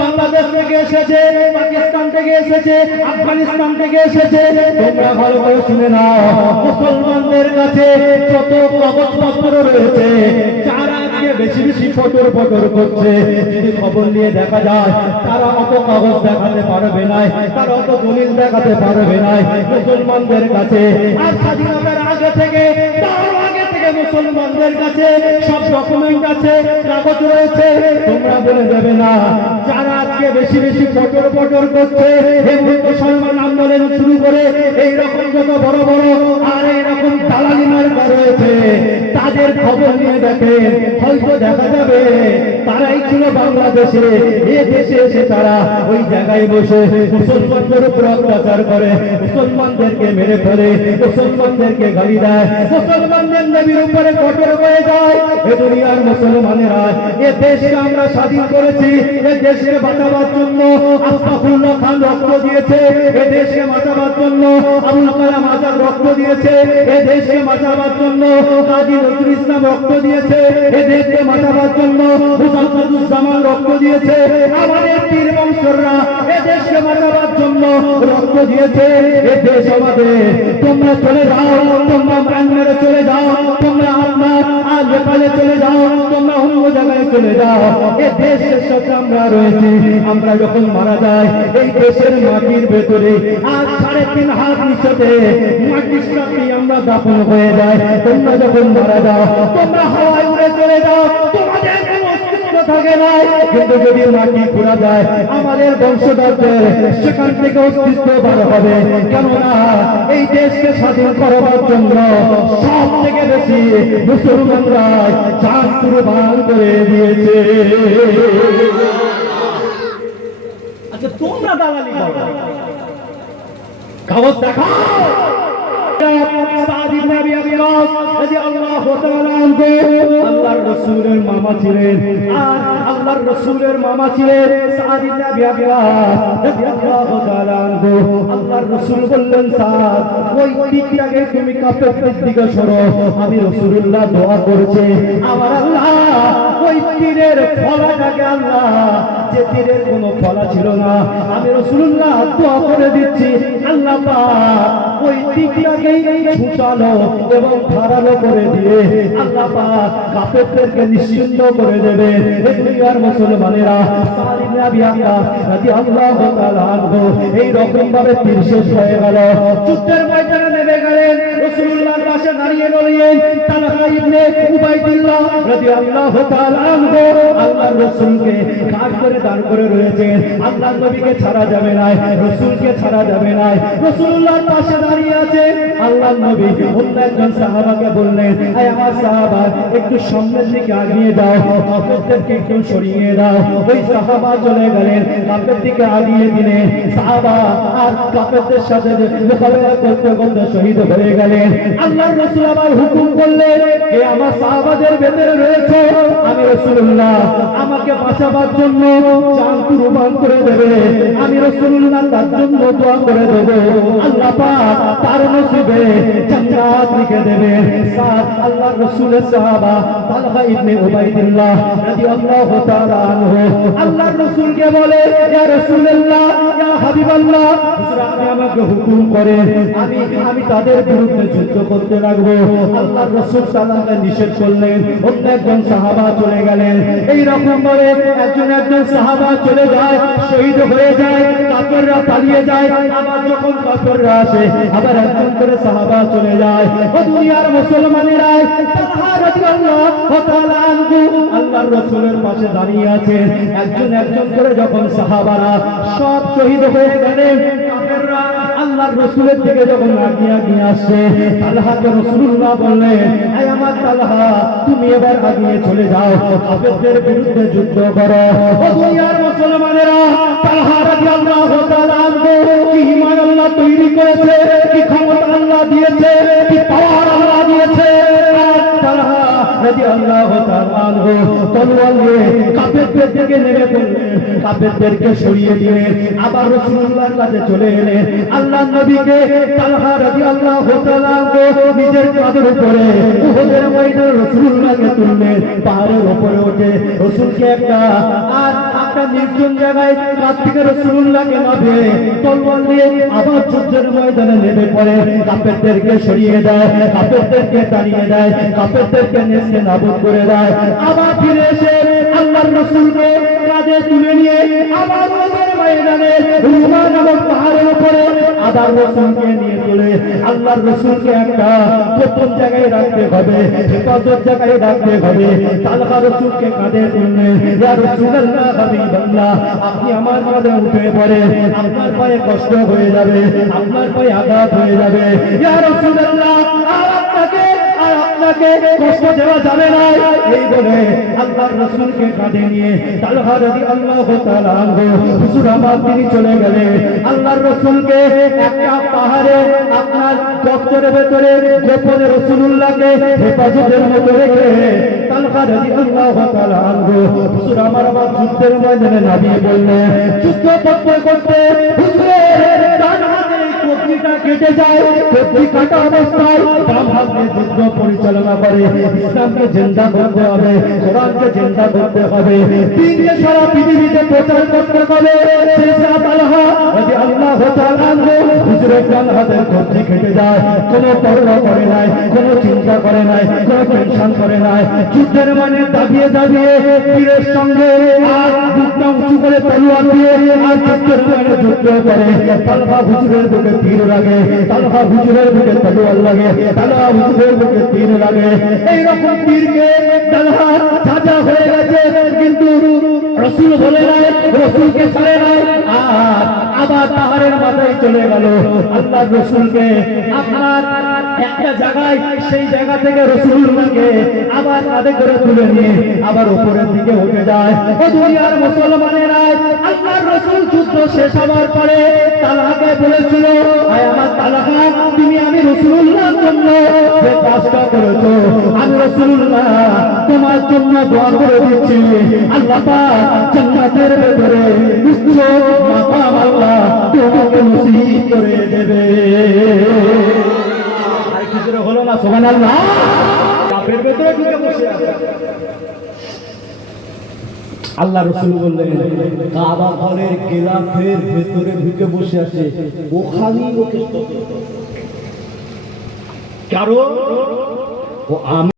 বাংলাদেশ থেকে এসেছে, পাকিস্তান থেকে এসেছে, আফগানিস্তান থেকে এসেছে মুসলমানদের কাছে যত কাগজপত্র রয়েছে আজকে বেশি বেশি ফটোর ফটোর করছে, যদি খবর নিয়ে দেখা যায়, তারা অত কাগজ দেখাতে পারবে না, তারা অত দলিল দেখাতে পারবে না, মুসলমানদের কাছে আর স্বাধীনতার আগে থেকে আগে থেকে মুসলমানদের কাছে সব ডকুমেন্ট আছে, কাগজ রয়েছে, তোমরা বলে দেবে না। যারা আজকে বেশি বেশি পটর পটর করছে হেমন্ত মুসলমান আন্দোলন শুরু করে, এইরকম যত বড় বড় আর এইরকম রকম দালালি রয়েছে তাদের খবর নিয়ে দেখে হয়তো দেখা যাবে তারাই ছিল বাংলাদেশে, এ দেশে এসে তারা ওই জায়গায় বসে মুসলমানদের উপর অত্যাচার করে, মুসলমানদেরকে মেরে ফেলে, মুসলমানদেরকে গালি দেয়, মুসলমানদের নবীর উপরে কঠোর হয়ে যায়। এ দুনিয়ার মুসলমানেরা, এ দেশকে আমরা স্বাধীন করেছি, এ দেশকে বাঁচাবার জন্য আস্তাফুল্লাহ খান রক্ত দিয়েছে, এ দেশকে বাঁচাবার জন্য আবুল কালাম আজাদ রক্ত দিয়েছে, এ দেশকে বাঁচাবার জন্য কাজী ইসলাম রক্ত দিয়েছে। এ দেশকে বাঁচাবার জন্য মুসাফিরুজ্জামান রক্ত দিয়েছে। আমাদের পীর বংশরা এ দেশকে বাঁচাবার জন্য রক্ত দিয়েছে। এ দেশ আমাদের। তোমরা চলে যাও, তোমরা চলে যাও, তোমরা আপনার নেপালে চলে যাও, তোমরা অন্য জায়গায় চলে যাও। এ দেশের সাথে আমরা রয়েছি, আমরা যখন মারা যাই, এই দেশের মাটির ভেতরে আর সাড়ে তিন হাত নিচতে আমরা দাফন হয়ে যায় তোমরা যখন মারা যাও, তোমরা হাওয়ায় উড়ে চলে যাও। তোমাদের থাকে না কিন্তু যদি মাটি ঘোরা যায়, আমাদের বংশধরদের সেখান থেকে অস্তিত্ব বার হবে। কেননা এই দেশকে স্বাধীন করবার জন্য সব থেকে মুসলমানরা চাঁদ কুরবান করে দিয়েছে। আচ্ছা তোমরা দালালি করো। কাগজ দেখাও। সাদ নবী আবি ওয়াক্কাস রাদিয়াল্লাহু তাআলা আনহু। আল্লাহর রাসূলের মামা ছিলেন। আর আল্লাহর রাসূলের মামা ছিলেন আল্লাহর রাসূল বললেন স্যার ওই দিকটাকে তুমি কাফেরদের দিকে সরো। আমি রাসূলুল্লাহ দোয়া করেছে। আমার আল্লাহ ওই তীরের ফলাটাকে আল্লাহ। যে তীরের কোনো ফলা ছিল না। আমি রাসূলুল্লাহ দোয়া করে দিচ্ছি, আল্লাহ ওই দিকটাকেই ছুটালো এবং ধারালো করে দিয়ে আল্লাহ পাক কাফেরদেরকে নিশ্চিন্ত করে দেবে। দুনিয়ার মুসলমানেরা এই রকম ভাবে তীর শেষ হয়ে গেল। যুদ্ধের ময়দানে নেমে গেলেন রাসূলুল্লাহর পাশে দাঁড়িয়ে রইলেন তালহা ইবনে বললেন একটু সামনের দিকে আগিয়ে দাও কাফেরদেরকে একটু সরিয়ে দাও। ওই সাহাবা চলে গেলেন কাফের দিকে আগিয়ে সাহাবা আর সাথে শহীদ হয়ে গেলেন। আবার হুকুম করলেন এ আমার সাহাবাদের ভেতরে রয়েছে, আমি রাসূলুল্লাহ, আমাকে বাঁচাবার জন্য জান কুরবান করে দেবে। আমি রাসূলুল্লাহ তার জন্য দোয়া করে দেব। আল্লাহ তার নসিবে দেবে সাত আল্লাহর রাসূলের সাহাবা তালহা ইবনে উবাইদুল্লাহ রাদিয়াল্লাহু তাআলা আনহু। আল্লাহর রাসূলকে বলে, ইয়া রাসূলুল্লাহ, ইয়া হাবিবাল্লাহ। হুজুর আমাকে হুকুম করেন আমি আমি তাদের বিরুদ্ধে যুদ্ধ করতে লাগবো। আল্লাহর রাসূল সাল্লাল্লাহু নিষেধ করলেন। অন্য একজন সাহাবা চলে গেলেন। এই রকম ভাবে একজন একজন সাহাবা চলে যায়, শহীদ হয়ে যায়, কাফেররা পালিয়ে যায়। আবার যখন কাফেররা আসে, আবার একজন করে সাহাবা চলে যায়। দুনিয়ার মুসলমানেরা আল্লাহর রাসূলের পাশে দাঁড়িয়ে আছেন একজন একজন করে যখন সাহাবারা সব শহীদ হয়ে গেলেন আল্লাহর রাসূলের দিকে যখন আগিয়ে আগিয়ে আসছে তালহাকে রাসূলুল্লাহ বললেন এই আমার তালহা, তুমি এবার আগিয়ে চলে যাও। কাফেরদের বিরুদ্ধে যুদ্ধ করো। ও দুনিয়ার মুসলমানেরা তালহা রাদিয়াল্লাহু তাআলা কি ঈমান আল্লাহ তৈরি করেছে? কি ক্ষমতা আল্লাহ দিয়েছে? কি পাওয়ার আল্লাহ দিয়েছে আর তালহা রাদিয়াল্লাহু তাআলা তলোয়ার নিয়ে কাফেরদের থেকে নেমে পড়লেন কাফেরদেরকে সরিয়ে দিয়ে আবার রাসূলুল্লাহর কাছে চলে এলেন আল্লাহ নবীকে তালহা রাদিয়াল্লাহু তাআলা আনহু নিজের কাঁধের উপরে উহুদের ময়দানে রাসূলুল্লাহকে তুললেন পাহাড়ের উপরে ওঠে। রাসূলকে একটা আর একটা নির্জন জায়গায় তার থেকে রসুল্লাহকে নামে তলোয়ার নিয়ে আবার যুদ্ধের ময়দানে নেমে পড়ে। কাপেরদেরকে সরিয়ে দেয় কাপেরদেরকে তাড়িয়ে দেয় কাপেরদেরকে নেশে নাবুদ করে দেয়। আবার ফিরে এসে আল্লাহর রসুলকে কাজে তুলে নিয়ে আবার ময়দানে রুমা নামক পাহাড়ের উপরে আবার রসুলকে নিয়ে চলে। আল্লাহর রসুলকে একটা গোপন জায়গায় রাখতে হবে, হেফাজত জায়গায় রাখতে হবে। তালহা রসুলকে কাঁধে তুললে, ইয়া রাসূলুল্লাহ হাবিবাল্লাহ আপনি আমার কাঁধে উঠে পড়ে, আপনার পায়ে কষ্ট হয়ে যাবে, আপনার পায়ে আঘাত হয়ে যাবে। ইয়া রাসূলুল্লাহ আপনাকে আপনাকে কষ্ট দেওয়া যাবে না। এই বলে আল্লাহর রাসূলকে কাঁধে নিয়ে তালহা তিনি চলে একটা পাহাড়ে আপনার দপ্তরের ভেতরে হেফাজতের মতো রেখে তালহা আমার আবার যুদ্ধের ময়দানে নামিয়ে বললেন, যুদ্ধ করতে করতে পরিচালনা করে। কোনো নাই, কোনো চিন্তা করে নাই, কোনো টেনশন করে নাই। যুদ্ধের মানে দাবিয়ে দাবিয়ে সঙ্গে উঁচু করে তলোয়ার দিয়ে আর মানে যুদ্ধ করে তালহা হুজুরের বুকে তীর লাগে, তালহা হুজুরের বুকে তলোয়ার লাগে, তালহা হুজুরের বুকে তীর লাগে। এই রকম তীরকে তালহা সাজা হয়ে গেছে, কিন্তু রসুল বলে নাই, রসুলকে ছাড়ে নাই, আর আবার মাথায় চলে গেল। আল্লাহ রসুলকে আপনার একটা জায়গায়, সেই জায়গা থেকে রসুলকে আবার কাঁধে করে তুলে নিয়ে আবার উপরের দিকে উঠে যায়। ও দুনিয়ার মুসলমানেরা আল্লাহ রসুল যুদ্ধ শেষ হওয়ার পরে তালাহাকে বলেছিল, আয় আমার তালাহা তুমি আমি রসুল্লাহ জন্য যে কাজটা করেছ। আমি রসুল্লাহ তোমার জন্য দোয়া করে দিচ্ছি। আল্লাহ জান্নাতের ভেতরে উচ্চ মাকাম আল্লাহ তোমাকে নসিব করে দেবে। হলো না কাপের ভেতরে ঢুকে বসে আছে। আল্লাহ রসুল বললেন, কাবা ঘরের গেলাফের ভেতরে ঢুকে বসে আছে। ওখানেই ওকে ও আমি